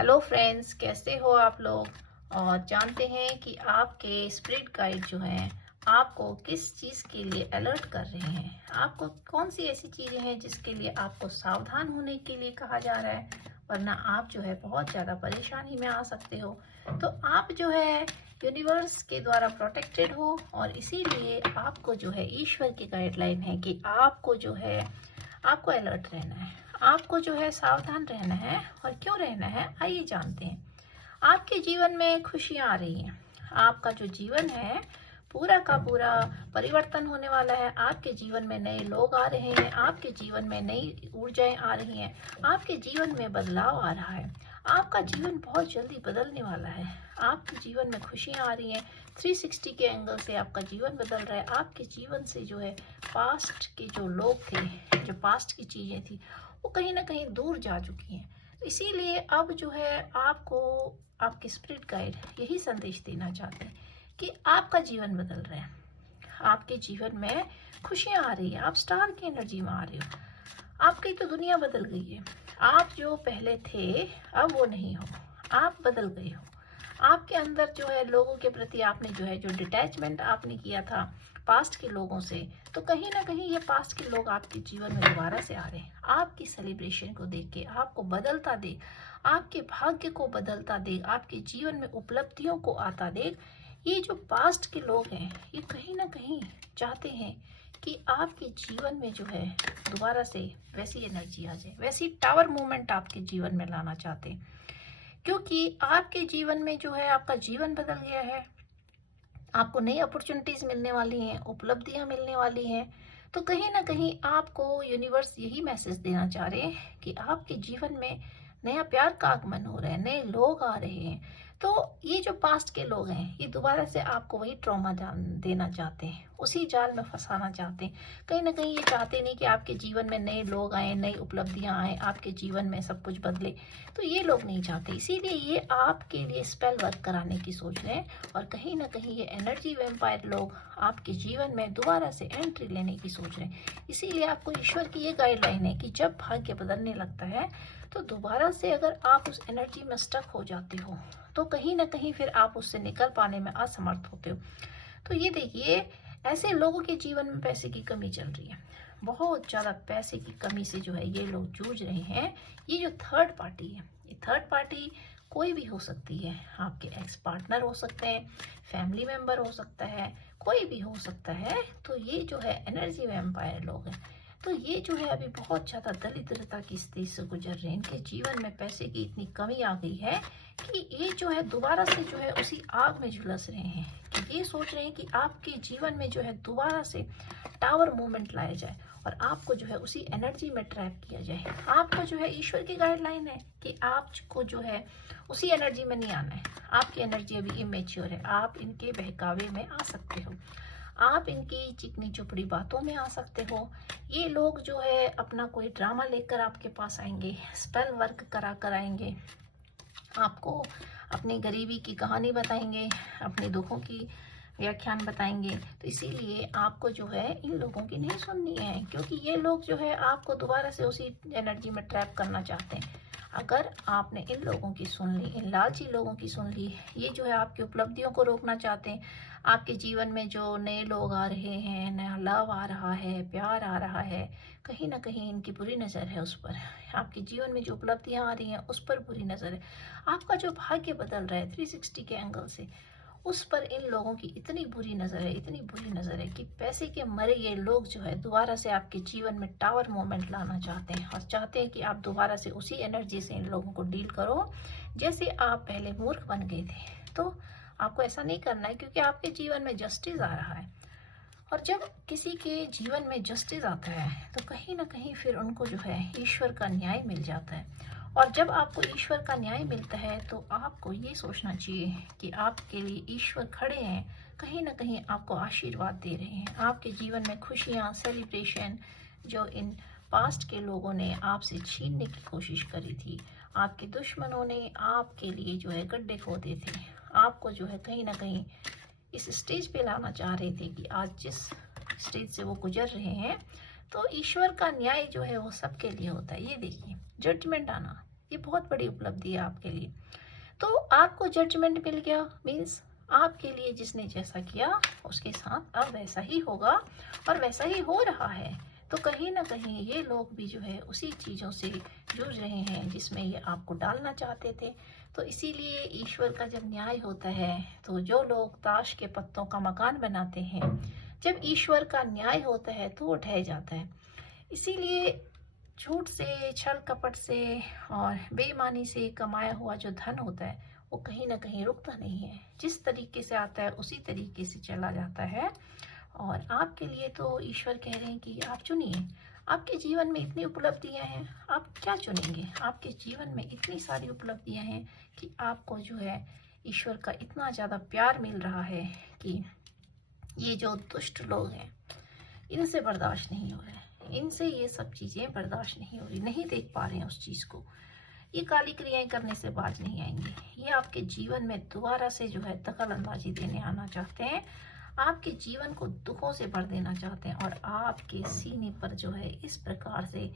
Hello friends, कैसे हो आप लोग। और जानते हैं कि आपके स्पिरिट गाइड जो हैं आपको किस चीज़ के लिए अलर्ट कर रहे हैं। आपको कौन सी ऐसी चीज़ें हैं जिसके लिए आपको सावधान होने के लिए कहा जा रहा है, वरना आप जो है बहुत ज़्यादा परेशानी में आ सकते हो। तो आप जो है यूनिवर्स के द्वारा प्रोटेक्टेड हो, और इसीलिए आपको जो है ईश्वर की गाइडलाइन है कि आपको जो है आपको अलर्ट रहना है, आपको जो है सावधान रहना है। और क्यों रहना है, आइए जानते हैं। आपके जीवन में खुशियां आ रही हैं, आपका जो जीवन है पूरा का पूरा परिवर्तन होने वाला है। आपके जीवन में नए लोग आ रहे हैं, आपके जीवन में नई ऊर्जाएं आ रही हैं, आपके जीवन में बदलाव आ रहा है। आपका जीवन बहुत जल्दी बदलने वाला है, आपके जीवन में खुशियां आ रही हैं। 360 के एंगल से आपका जीवन बदल रहा है। आपके जीवन से जो है पास्ट के जो लोग थे, जो पास्ट की चीजें थी, वो कहीं ना कहीं दूर जा चुकी हैं। तो इसीलिए अब जो है आपको आपके स्पिरिट गाइड यही संदेश देना चाहते हैं कि आपका जीवन बदल रहा है, आपके जीवन में खुशियां आ रही है, आप स्टार की एनर्जी में आ रहे हो। आपकी तो दुनिया बदल गई है। आप जो पहले थे अब वो नहीं हो, आप बदल गए हो। आपके अंदर जो है लोगों के प्रति आपने जो है जो डिटैचमेंट आपने किया था पास्ट के लोगों से, तो कहीं ना कहीं ये पास्ट के लोग आपके जीवन में दोबारा से आ रहे हैं। आपकी सेलिब्रेशन को देख के, आपको बदलता देख, आपके भाग्य को बदलता देख, आपके जीवन में उपलब्धियों को आता देख, ये जो पास्ट के लोग हैं ये कहीं ना कहीं चाहते हैं कि आपके जीवन में जो है दोबारा से वैसी एनर्जी आ जाए, वैसी टावर मूवमेंट आपके जीवन में लाना चाहते हैं। क्योंकि आपके जीवन में जो है आपका जीवन बदल गया है, आपको नई अपॉर्चुनिटीज मिलने वाली हैं, उपलब्धियां मिलने वाली हैं। तो कहीं ना कहीं आपको यूनिवर्स यही मैसेज देना चाह रहे हैं कि आपके जीवन में नया प्यार का आगमन हो रहा है, नए लोग आ रहे हैं। तो ये जो पास्ट के लोग हैं ये दोबारा से आपको वही ट्रॉमा देना चाहते हैं, उसी जाल में फंसाना चाहते हैं। कहीं ना कहीं ये चाहते नहीं कि आपके जीवन में नए लोग आए, नई उपलब्धियां आए, आपके जीवन में सब कुछ बदले। तो ये लोग नहीं चाहते, इसीलिए ये आपके लिए स्पेल वर्क कराने की सोच रहे हैं। और कहीं ना कहीं ये एनर्जी वेम्पायर लोग आपके जीवन में दोबारा से एंट्री लेने की सोच रहे हैं। इसीलिए आपको ईश्वर की ये गाइडलाइन है कि जब भाग्य बदलने लगता है तो दोबारा से अगर आप उस एनर्जी में स्टक हो जाते हो तो कहीं ना कहीं फिर आप उससे निकल पाने में असमर्थ होते हो। तो ये देखिए, ऐसे लोगों के जीवन में पैसे की कमी चल रही है, बहुत ज़्यादा पैसे की कमी से जो है ये लोग जूझ रहे हैं। ये जो थर्ड पार्टी है, ये थर्ड पार्टी कोई भी हो सकती है। आपके एक्स पार्टनर हो सकते हैं, फैमिली मेंबर हो सकता है, कोई भी हो सकता है। तो ये जो है एनर्जी वैम्पायर लोग हैं। तो ये जो है अभी बहुत ज़्यादा दरिद्रता की स्थिति से गुजर रहे हैं। इनके जीवन में पैसे की इतनी कमी आ गई है कि ये जो है दोबारा से जो है उसी आग में झुलस रहे हैं कि ये सोच रहे हैं कि आपके जीवन में जो है दोबारा से टावर मूवमेंट लाया जाए और आपको जो है उसी एनर्जी में ट्रैप किया जाए। आपको जो है ईश्वर की गाइडलाइन है कि आपको जो है उसी एनर्जी में नहीं आना है। आपकी एनर्जी अभी इमेच्योर है, आप इनके बहकावे में आ सकते हो, आप इनकी चिकनी चुपड़ी बातों में आ सकते हो। ये लोग जो है अपना कोई ड्रामा लेकर आपके पास आएंगे, स्पेल वर्क करा कर आएंगे, आपको अपनी गरीबी की कहानी बताएंगे, अपने दुखों की व्याख्यान बताएंगे। तो इसीलिए आपको जो है इन लोगों की नहीं सुननी है, क्योंकि ये लोग जो है आपको दोबारा से उसी एनर्जी में ट्रैप करना चाहते हैं। अगर आपने इन लोगों की सुन ली, इन लालची लोगों की सुन ली, ये जो है आपकी उपलब्धियों को रोकना चाहते हैं। आपके जीवन में जो नए लोग आ रहे हैं, नया लव आ रहा है, प्यार आ रहा है, कहीं ना कहीं इनकी बुरी नज़र है उस पर। आपके जीवन में जो उपलब्धियां आ रही हैं उस पर बुरी नज़र है। आपका जो भाग्य बदल रहा है 360 के एंगल से, उस पर इन लोगों की इतनी बुरी नज़र है, इतनी बुरी नज़र है कि पैसे के मरे ये लोग जो है दोबारा से आपके जीवन में टावर मोमेंट लाना चाहते हैं और चाहते हैं कि आप दोबारा से उसी एनर्जी से इन लोगों को डील करो जैसे आप पहले मूर्ख बन गए थे। तो आपको ऐसा नहीं करना है, क्योंकि आपके जीवन में जस्टिस आ रहा है। और जब किसी के जीवन में जस्टिस आता है तो कहीं ना कहीं फिर उनको जो है ईश्वर का न्याय मिल जाता है। और जब आपको ईश्वर का न्याय मिलता है तो आपको ये सोचना चाहिए कि आपके लिए ईश्वर खड़े हैं, कहीं ना कहीं आपको आशीर्वाद दे रहे हैं। आपके जीवन में खुशियाँ, सेलिब्रेशन जो इन पास्ट के लोगों ने आपसे छीनने की कोशिश करी थी, आपके दुश्मनों ने आपके लिए जो है गड्ढे खोदे थे, आपको जो है कहीं ना कहीं इस स्टेज पे लाना चाह रहे थे कि आज जिस स्टेज से वो गुजर रहे हैं। तो ईश्वर का न्याय जो है वो सबके लिए होता है। ये देखिए, जजमेंट आना, ये बहुत बड़ी उपलब्धि है आपके लिए। तो आपको जजमेंट मिल गया, मीन्स आपके लिए जिसने जैसा किया उसके साथ अब वैसा ही होगा और वैसा ही हो रहा है। तो कहीं ना कहीं ये लोग भी जो है उसी चीज़ों से जुड़ रहे हैं जिसमें ये आपको डालना चाहते थे। तो इसीलिए ईश्वर का जब न्याय होता है, तो जो लोग ताश के पत्तों का मकान बनाते हैं, जब ईश्वर का न्याय होता है तो वो ढह जाता है। इसीलिए झूठ से, छल कपट से और बेईमानी से कमाया हुआ जो धन होता है वो कहीं ना कहीं रुकता नहीं है। जिस तरीके से आता है उसी तरीके से चला जाता है। और आपके लिए तो ईश्वर कह रहे हैं कि आप चुनिए। आपके जीवन में इतनी उपलब्धियां हैं, आप क्या चुनेंगे? आपके जीवन में इतनी सारी उपलब्धियां हैं कि आपको जो है ईश्वर का इतना ज़्यादा प्यार मिल रहा है कि ये जो दुष्ट लोग हैं इनसे बर्दाश्त नहीं हो रहा है, इनसे ये सब चीज़ें बर्दाश्त नहीं हो रही, नहीं देख पा रहे हैं उस चीज़ को। ये काली क्रियाएं करने से बाज नहीं आएंगे। ये आपके जीवन में दोबारा से जो है दखल अंदाजी देने आना चाहते हैं, आपके जीवन को दुखों से भर देना चाहते हैं और आपके सीने पर जो है इस प्रकार से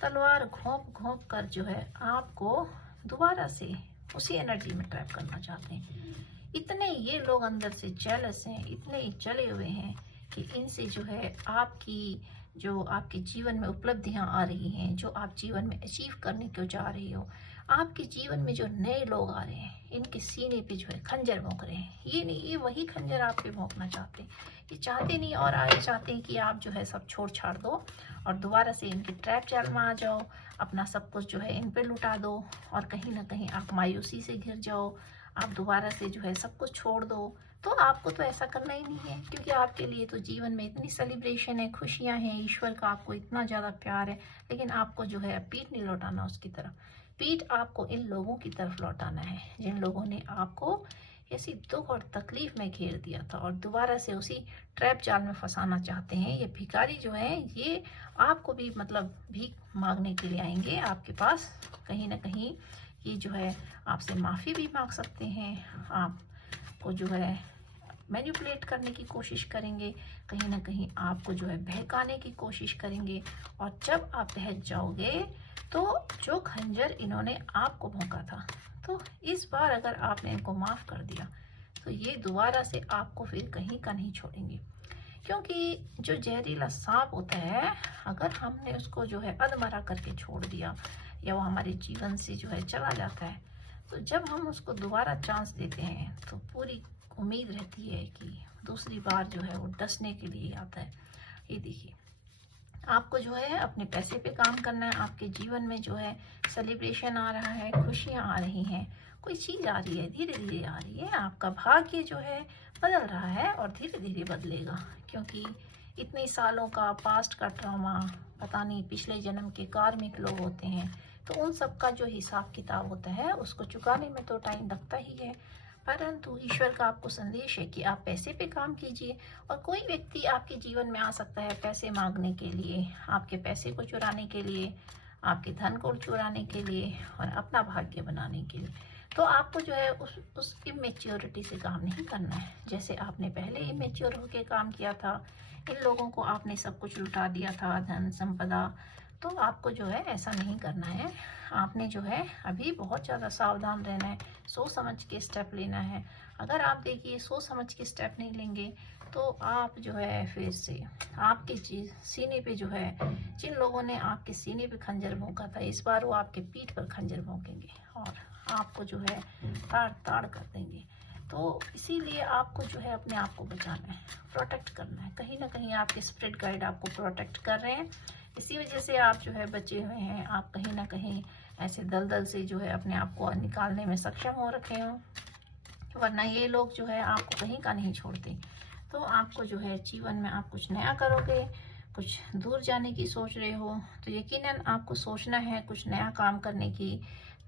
तलवार घोंप घोंप कर जो है आपको दोबारा से उसी एनर्जी में ट्रैप करना चाहते हैं। इतने ये लोग अंदर से जेलस हैं, इतने जले हुए हैं कि इनसे जो है आपकी जो आपके जीवन में उपलब्धियां आ रही हैं, जो आप जीवन में अचीव करने को जा रही हो, आपके जीवन में जो नए लोग आ रहे हैं, इनके सीने पे जो है खंजर भोंक रहे हैं। ये नहीं, ये वही खंजर आप पे भोंकना चाहते हैं। ये चाहते नहीं और आगे चाहते हैं कि आप जो है सब छोड़ छाड़ दो और दोबारा से इनके ट्रैप जाल में आ जाओ, अपना सब कुछ जो है इन पे लुटा दो और कहीं ना कहीं आप मायूसी से घिर जाओ, आप दोबारा से जो है सब कुछ छोड़ दो। तो आपको तो ऐसा करना ही नहीं है, क्योंकि आपके लिए तो जीवन में इतनी सेलिब्रेशन है, खुशियां हैं, ईश्वर का आपको इतना ज़्यादा प्यार है। लेकिन आपको जो है पीठ नहीं लौटाना उसकी तरफ, पीठ आपको इन लोगों की तरफ लौटाना है जिन लोगों ने आपको ऐसी दुख और तकलीफ में घेर दिया था और दोबारा से उसी ट्रैप जाल में फंसाना चाहते हैं। ये भिखारी जो है ये आपको भी मतलब भीख मांगने के लिए आएंगे आपके पास। कहीं ना कहीं ये जो है आपसे माफ़ी भी मांग सकते हैं, आपको जो है मैनिपुलेट करने की कोशिश करेंगे, कहीं ना कहीं आपको जो है बहकाने की कोशिश करेंगे। और जब आप बहक जाओगे तो जो खंजर इन्होंने आपको भोंका था, तो इस बार अगर आपने इनको माफ़ कर दिया तो ये दोबारा से आपको फिर कहीं का नहीं छोड़ेंगे। क्योंकि जो जहरीला सांप होता है, अगर हमने उसको जो है अधमरा करके छोड़ दिया या वो हमारे जीवन से जो है चला जाता है, तो जब हम उसको दोबारा चांस देते हैं तो पूरी उम्मीद रहती है कि दूसरी बार जो है वो डसने के लिए आता है। ये देखिए, आपको जो है अपने पैसे पे काम करना है। आपके जीवन में जो है सेलिब्रेशन आ रहा है, खुशियाँ आ रही हैं, कोई चीज़ आ रही है, धीरे धीरे आ रही है। आपका भाग्य जो है बदल रहा है और धीरे धीरे बदलेगा, क्योंकि इतने सालों का पास्ट का ट्रॉमा, पता नहीं पिछले जन्म के कार्मिक लोग होते हैं, तो उन सब का जो हिसाब किताब होता है उसको चुकाने में तो टाइम लगता ही है। परंतु ईश्वर का आपको संदेश है कि आप पैसे पे काम कीजिए। और कोई व्यक्ति आपके जीवन में आ सकता है पैसे मांगने के लिए, आपके पैसे को चुराने के लिए, आपके धन को चुराने के लिए और अपना भाग्य बनाने के लिए। तो आपको जो है उस इमेच्योरिटी से काम नहीं करना है। जैसे आपने पहले इमेच्योर होकर काम किया था, इन लोगों को आपने सब कुछ लुटा दिया था, धन संपदा, तो आपको जो है ऐसा नहीं करना है। आपने जो है अभी बहुत ज़्यादा सावधान रहना है, सोच समझ के स्टेप लेना है। अगर आप देखिए सोच समझ के स्टेप नहीं लेंगे तो आप जो है फिर से आपके सीने पे जो है, जिन लोगों ने आपके सीने पे खंजर भोंका था, इस बार वो आपके पीठ पर खंजर भोंकेंगे और आपको जो है ताड़ ताड़ कर देंगे। तो इसीलिए आपको जो है अपने आप को बचाना है, प्रोटेक्ट करना है। कहीं ना कहीं आपके स्पिरिट गाइड आपको प्रोटेक्ट कर रहे हैं, इसी वजह से आप जो है बचे हुए हैं। आप कहीं ना कहीं ऐसे दलदल से जो है अपने आप को निकालने में सक्षम हो रखे हो, वरना ये लोग जो है आपको कहीं का नहीं छोड़ते। तो आपको जो है जीवन में आप कुछ नया करोगे, कुछ दूर जाने की सोच रहे हो, तो यकीनन आपको सोचना है कुछ नया काम करने की,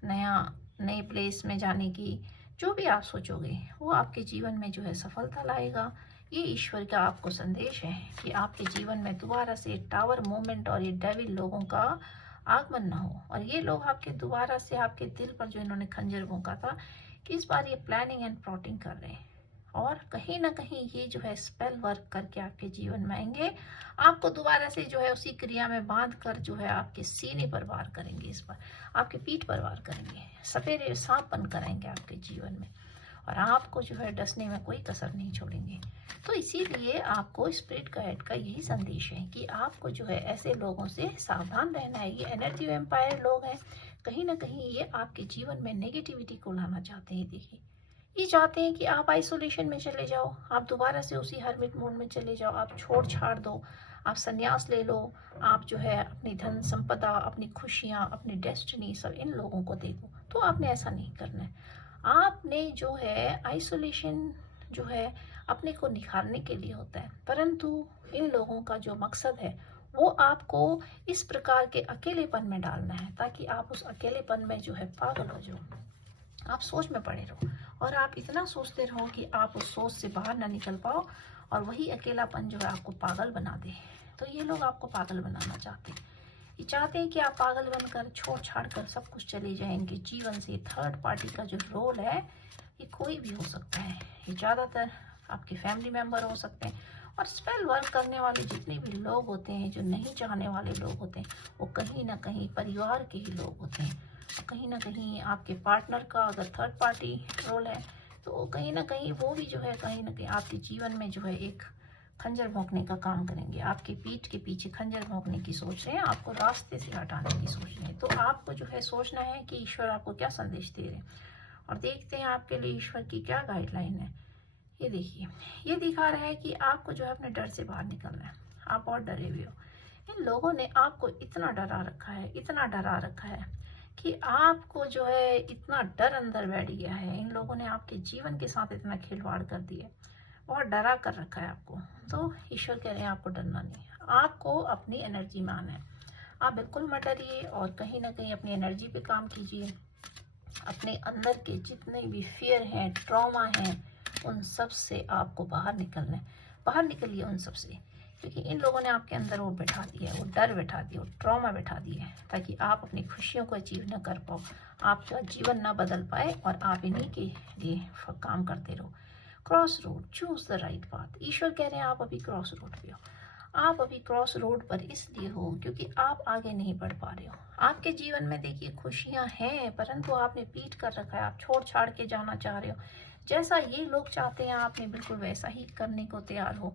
नए प्लेस में जाने की। जो भी आप सोचोगे वो आपके जीवन में जो है सफलता लाएगा। ये ईश्वर का आपको संदेश है कि आपके जीवन में दोबारा से टावर मूवमेंट और ये डेविल लोगों का आगमन ना हो। और ये लोग आपके दोबारा से आपके दिल पर जो इन्होंने खंजर भोंका था, कि इस बार ये प्लानिंग एंड प्लॉटिंग कर रहे हैं और कहीं ना कहीं ये जो है स्पेल वर्क करके आपके जीवन में आएंगे। आपको दोबारा से जो है उसी क्रिया में बांध कर जो है आपके सीने पर वार करेंगे, इस पर आपके पीठ पर वार करेंगे, सपेरे सांप बन कराएंगे आपके जीवन में, और आपको जो है डसने में कोई कसर नहीं छोड़ेंगे। तो इसीलिए आपको स्पिरिट गाइड का यही संदेश है कि आपको जो है ऐसे लोगों से सावधान रहना है। ये एनर्जी वेम्पायर लोग हैं, कहीं ना कहीं ये आपके जीवन में नेगेटिविटी को लाना चाहते हैं। देखिए, ये चाहते हैं कि आप आइसोलेशन में चले जाओ, आप दोबारा से उसी हर्मिट मोड में चले जाओ, आप छोड़ छाड़ दो, आप संन्यास ले लो, आप जो है अपनी धन संपदा, अपनी खुशियाँ, अपनी डेस्टिनी सब इन लोगों को दे दो। तो आपने ऐसा नहीं करना है। आपने जो है आइसोलेशन जो है अपने को निखारने के लिए होता है, परंतु इन लोगों का जो मकसद है वो आपको इस प्रकार के अकेलेपन में डालना है, ताकि आप उस अकेलेपन में जो है पागल हो जाओ, आप सोच में पड़े रहो और आप इतना सोचते रहो कि आप उस सोच से बाहर ना निकल पाओ, और वही अकेलापन जो है आपको पागल बना दे। तो ये लोग आपको पागल बनाना चाहते हैं। ये चाहते हैं कि आप पागल बनकर छोड़ छाड़ कर सब कुछ चले जाएंगे जीवन से। थर्ड पार्टी का जो रोल है ये कोई भी हो सकता है, ये ज़्यादातर आपके फैमिली मेम्बर हो सकते हैं, और स्पेल वर्क करने वाले जितने भी लोग होते हैं जो नहीं चाहने वाले लोग होते हैं, वो कहीं ना कहीं परिवार के ही लोग होते हैं। कहीं ना कहीं आपके पार्टनर का अगर थर्ड पार्टी रोल है तो कहीं ना कहीं वो भी जो है कहीं ना कहीं आपके जीवन में जो है एक खंजर भोंकने का काम करेंगे, आपके पीठ के पीछे खंजर भोंकने की सोच रहे हैं, आपको रास्ते से हटाने की सोच रहे हैं। तो आपको जो है सोचना है कि ईश्वर आपको क्या संदेश दे रहे हैं, और देखते हैं आपके लिए ईश्वर की क्या गाइडलाइन है। ये देखिए, ये दिखा रहा है कि आपको जो है अपने डर से बाहर निकलना है। आप बहुत डरे हुए हो, इन लोगों ने आपको इतना डरा रखा है, इतना डरा रखा है कि आपको जो है इतना डर अंदर बैठ गया है। इन लोगों ने आपके जीवन के साथ इतना खिलवाड़ कर दिया, बहुत डरा कर रखा है आपको। तो ईश्वर कह रहे हैं आपको डरना नहीं है, आपको अपनी एनर्जी में आना है। आप बिल्कुल मत डरिए और कहीं ना कहीं अपनी एनर्जी पे काम कीजिए। अपने अंदर के जितने भी फियर हैं, ट्रॉमा हैं, उन सब से आपको बाहर निकलना है। बाहर निकलिए उन सब से, क्योंकि इन लोगों ने आपके अंदर वो बैठा दिया है, वो डर बैठा दिया, वो ट्रॉमा बैठा दिया है, ताकि आप अपनी खुशियों को अचीव न कर पाओ, आपका जीवन ना बदल पाए और आप इन्हीं के लिए काम करते रहो। Cross road, choose the right path. ईश्वर कह रहे हैं आप अभी क्रॉस रोड पे हो। आप अभी क्रॉस रोड पर इसलिए हो क्योंकि आप आगे नहीं बढ़ पा रहे हो। आपके जीवन में देखिए खुशियां हैं, परंतु आपने पीठ कर रखा है, आप छोड़ छाड़ के जाना चाह रहे हो। जैसा ये लोग चाहते हैं आपने बिल्कुल वैसा ही करने को तैयार हो,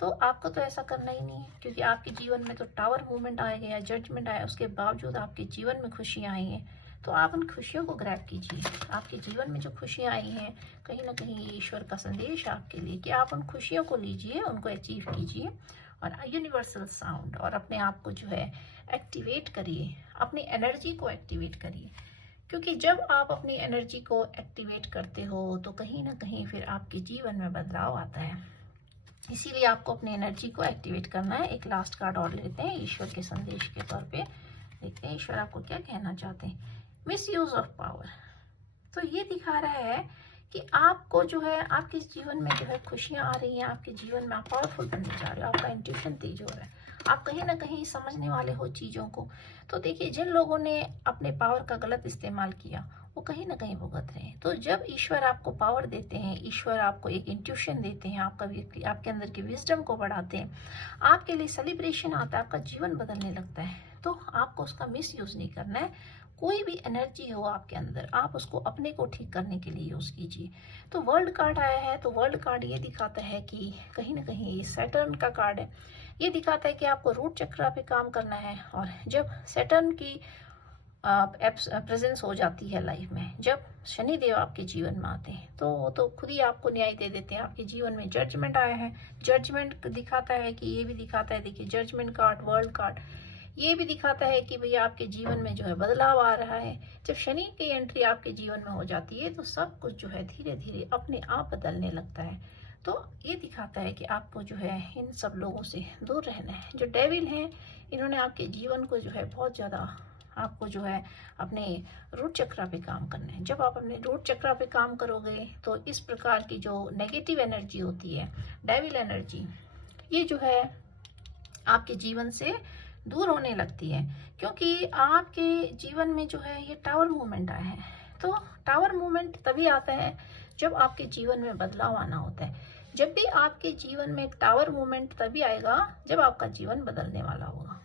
तो आपको तो ऐसा करना ही नहीं है, क्योंकि आपके जीवन में तो टावर मूवमेंट आ गया, जजमेंट आया, उसके बावजूद आपके जीवन में खुशियां आई हैं। तो आप उन खुशियों को ग्रैब कीजिए। आपके जीवन में जो खुशियां आई हैं, कहीं ना कहीं ईश्वर का संदेश है आपके लिए कि आप उन खुशियों को लीजिए, उनको अचीव कीजिए, और यूनिवर्सल साउंड और अपने आप को जो है एक्टिवेट करिए, अपनी एनर्जी को एक्टिवेट करिए। क्योंकि जब आप अपनी एनर्जी को एक्टिवेट करते हो तो कहीं ना कहीं फिर आपके जीवन में बदलाव आता है। इसीलिए आपको अपनी एनर्जी को एक्टिवेट करना है। एक लास्ट कार्ड और लेते हैं ईश्वर के संदेश के तौर पे, देखते हैं ईश्वर आपको क्या कहना चाहते हैं। मिस यूज ऑफ पावर, तो ये दिखा रहा है कि आपको जो है आपके जीवन में जो है खुशियां आ रही हैं, आपके जीवन में आप पावरफुल बनने जा रहे हो, आपका इंट्यूशन तेज हो रहा है, आप कहीं ना कहीं समझने वाले हो चीज़ों को। तो देखिए, जिन लोगों ने अपने पावर का गलत इस्तेमाल किया वो कहीं ना कहीं भुगत रहे हैं। तो जब ईश्वर आपको पावर देते हैं, ईश्वर आपको एक इंट्यूशन देते हैं, आपके अंदर की विजडम को बढ़ाते हैं, आपके लिए सेलिब्रेशन आता है, आपका जीवन बदलने लगता है, तो आपको उसका मिस यूज नहीं करना है। कोई भी एनर्जी हो आपके अंदर, आप उसको अपने को ठीक करने के लिए यूज कीजिए। तो वर्ल्ड कार्ड आया है, तो वर्ल्ड कार्ड ये दिखाता है कि कहीं ना कहीं ये सैटर्न का कार्ड है। ये दिखाता है कि आपको रूट चक्र पे काम करना है, और जब सैटर्न की प्रेजेंस हो जाती है लाइफ में, जब शनि देव आपके जीवन में आते हैं, तो वो तो खुद ही आपको न्याय दे देते हैं। आपके जीवन में जजमेंट आया है, जजमेंट दिखाता है कि ये भी दिखाता है, देखिए जजमेंट कार्ड, वर्ल्ड कार्ड, ये भी दिखाता है कि भैया आपके जीवन में जो है बदलाव आ रहा है। जब शनि की एंट्री आपके जीवन में हो जाती है तो सब कुछ जो है धीरे धीरे अपने आप बदलने लगता है। तो ये दिखाता है कि आपको जो है इन सब लोगों से दूर रहना है। जो डेविल हैं, इन्होंने आपके जीवन को जो है बहुत ज़्यादा, आपको जो है अपने रूट चक्र पे काम करना है। जब आप अपने रूट चक्र पे काम करोगे तो इस प्रकार की जो नेगेटिव एनर्जी होती है, डेविल एनर्जी, ये जो है आपके जीवन से दूर होने लगती है। क्योंकि आपके जीवन में जो है ये टावर मूवमेंट आया है। तो टावर मूवमेंट तभी आता है जब आपके जीवन में बदलाव आना होता है। जब भी आपके जीवन में टावर मोमेंट तभी आएगा जब आपका जीवन बदलने वाला होगा।